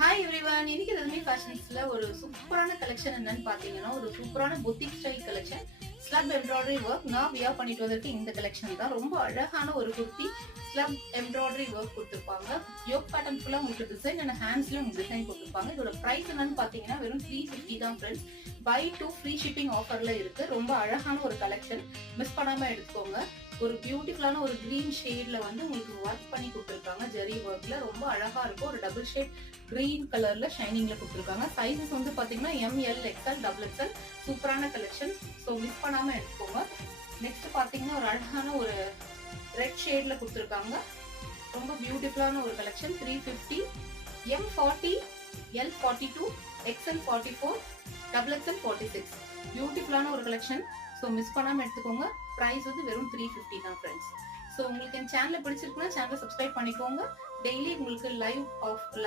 Hi everyone, இன்னைக்கு ரத்மி ஃபேஷன்ஸ்ல ஒரு சூப்பரான கலெக்ஷன் என்னன்னு பாத்தீங்கன்னா, ஒரு சூப்பரான boutique style collection slub embroidery work நான் வியா பண்ணிட்டு வந்திருக்க இந்த கலெக்ஷன் தான். ரொம்ப அழகான ஒரு குர்த்தி ஸ்லப் எம்ப்ராய்டரி ஒர்க் கொடுத்துருப்பாங்க. யோக் பேட்டர்ன் ஃபுல்லா உங்களுக்கு டிசைன் அண்ட் ஹேண்ட்ஸ்லயும் உங்களுக்கு டிசைன் கொடுத்துருப்பாங்க. இதோட பிரைஸ் என்னன்னு பாத்தீங்கன்னா வெறும் 350 தான் ஃப்ரெண்ட்ஸ். பை 2 ஃப்ரீ ஷிப்பிங் ஆஃபர்ல இருக்கு. ரொம்ப அழகான ஒரு கலெக்ஷன், மிஸ் பண்ணாம எடுத்துக்கோங்க. ஒரு பியூட்டிஃபுல்லான ஒரு கிரீன் ஷேட்ல வந்து உங்களுக்கு ஒர்க் பண்ணி கொடுத்துருக்காங்க. ஜெரி ஒர்க்ல ரொம்ப அழகா இருக்கும். ஒரு டபுள் ஷேட் கிரீன் கலர்ல ஷைனிங்ல கொடுத்துருக்காங்க. சைஸஸ் வந்து பாத்தீங்கன்னா ML, XL, XXL. சூப்பரான கலெக்ஷன், ஸோ மிஸ் பண்ணாம எடுத்துக்கோங்க. நெக்ஸ்ட் பாத்தீங்கன்னா ஒரு அழகான ஒரு ரெட் ஷேட்ல கொடுத்துருக்காங்க. ரொம்ப பியூட்டிஃபுல்லான ஒரு collection. 350, M40, L42, XL44, XXL 46. பியூட்டிஃபுல்லான ஒரு கலெக்ஷன், ஸோ மிஸ் பண்ணாம எடுத்துக்கோங்க. பிரைஸ் வந்து வெறும் 350 தான் ஃப்ரெண்ட்ஸ். ஸோ உங்களுக்கு என் சேனல் பிடிச்சிருக்குன்னா சேனலை சப்ஸ்கிரைப் பண்ணிக்கோங்க. டெய்லி உங்களுக்கு லைவ்